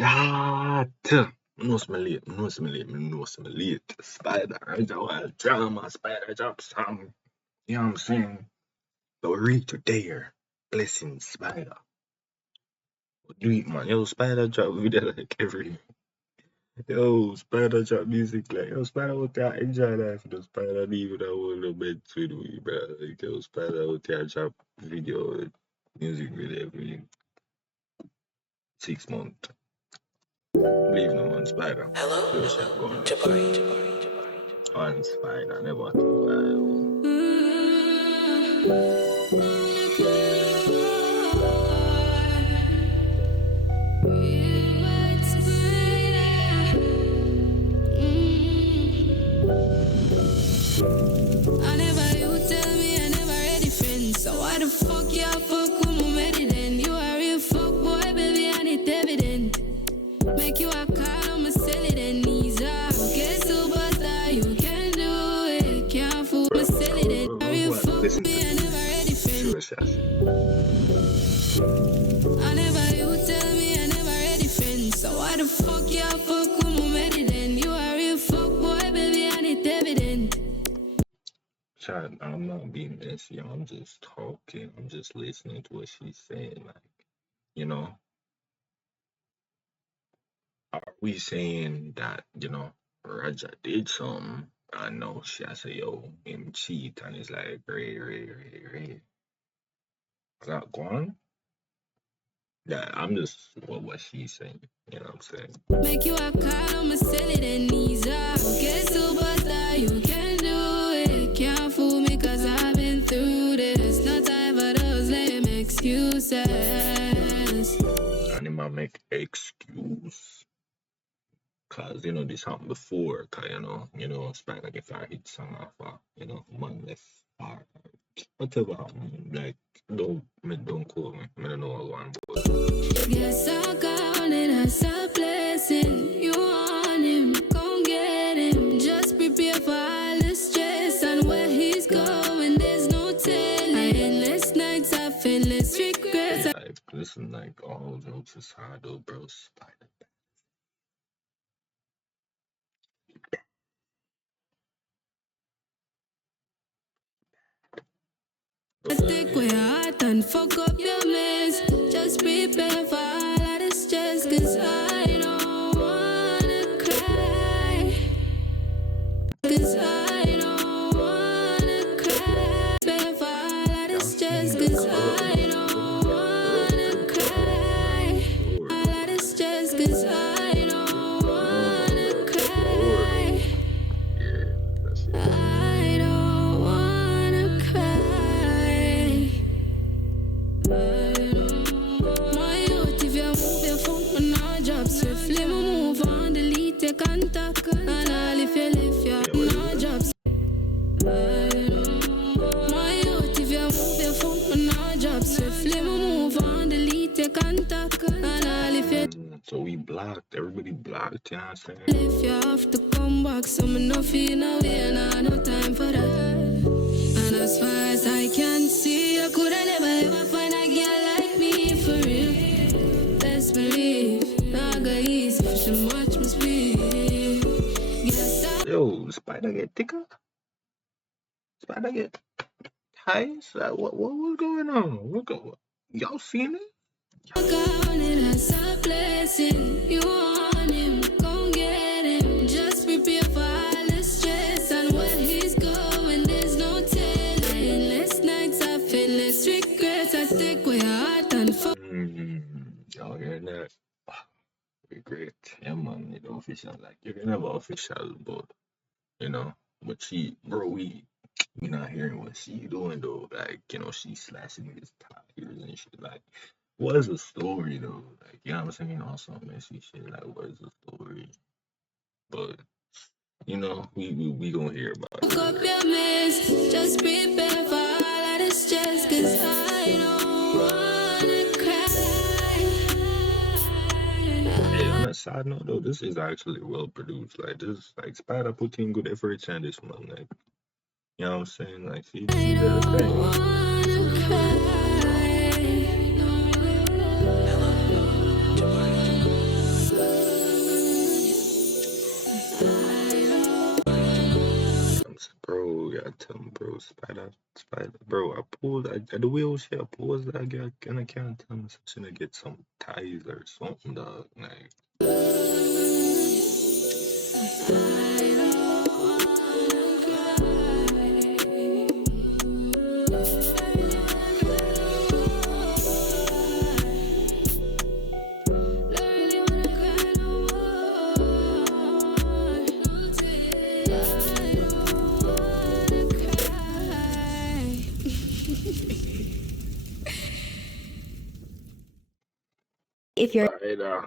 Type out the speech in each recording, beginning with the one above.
Shut. No, Spider, Rahjahwild drama, Spider drop song. You know what I'm saying? So reach your there. Blessing Spider. Do it, man. Yo, Spider drop video like every. Yo, Spider drop music like. Yo, Spider out there enjoy life. The Spider leave that whole little bit with me, bro. Like, yo, Spider out there drop video, music video every 6 months. Leave no one Spider. Hello? Shot going. On Spider, never think I never you tell me I never ready friends. So why the fuck you fuck with my ready then? You are real fuck boy, baby, and it's evident. Make you a call, I'ma sell it and knees up. Get superstar, you can do it. Can't fool me, sell it and real fuck me, I never ready friends. I never you tell me I never ready friends. So why the fuck you fuck with my ready then? You are real fuck boy, baby, and it's evident. Chad, I'm not being messy. I'm just talking. I'm just listening to what she's saying. Like, you know, are we saying that, Raja did something and now she has say, yo, him cheat and it's like, Ray. Is that gone? Yeah, I'm just what she's saying. You know what I'm saying? Make you a call, I'ma sell it and knees up. Get superstar, you can do it. Can't fool me cause I've been through this. No time for those lame excuses. And he might make excuse. Cause this happened before, cause Spike like if I hit song off man left or whatever happened, like don't quote me. I don't know what one but Guess I count it as a blessing. You want him, gon' get him. Just prepare for all the stress and where he's going, there's no telling. Endless nights of endless regrets. like listen, like all jokes aside though, bro, Spider. Take away your heart and fuck up your mess. Just prepare for all of the stress, cause I don't wanna cry. Cause I don't wanna cry. Prepare for all of the stress, cause I don't wanna cry. All of the stress, cause I don't wanna cry. Yeah, that's it. I don't wanna cry. My youth, if you move your phone, when I drop swiftly, move on, delete your contact, and all if you live your no drops. My youth, if you move your phone, when I drop swiftly, move on, delete your contact, and all if you So we blocked, everybody blocked, you know what I'm saying? if you have to come back, so me no feel no way, and I no time for that. And as far as I can see, I coulda never ever find a girl like me for real. Best believe, not go easy for so much must be. Guess I Yo, the Spider get thicker? Spider get high? So what was going on? Y'all seen it? count it as a blessing. You want him, gon' get him. Just prepare for all the stress and where he's going, there's no telling. Endless nights of endless regrets. I take away your heart and fuck. Y'all hear that? Regret. Yeah, man, official. Like, you can never official, but, but we not hearing what she doing, though. Like, she slashing his tires and shit. Like, what is the story, though? Like, you know what I'm saying? On some messy shit. Like, what is the story? But, we gonna hear about Fuck up your mess. Just prepare for all of the stress, cause I don't wanna cry. Hey, on a side note, though, this is actually well produced. Like, this, like, Spider put in good effort on this one. Like, you know what I'm saying? Like, she did her thing. Wanna cry. bro. Spider, bro. I pulled the wheel shit. I pulled that. I got, and I can't tell me to get some ties or something, dog. Like, If you're Spider,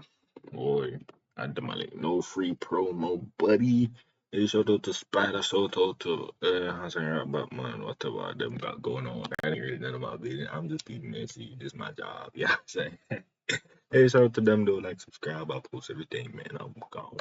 boy. I demand no free promo, buddy. Hey, shout out to Spider, shout out to Hassan Batman, whatever them got going on. I ain't really none of my business. I'm just being messy. This is my job. Yeah, I'm saying. Hey, shout out to them though. Like, subscribe. I post everything, man. I'm gone.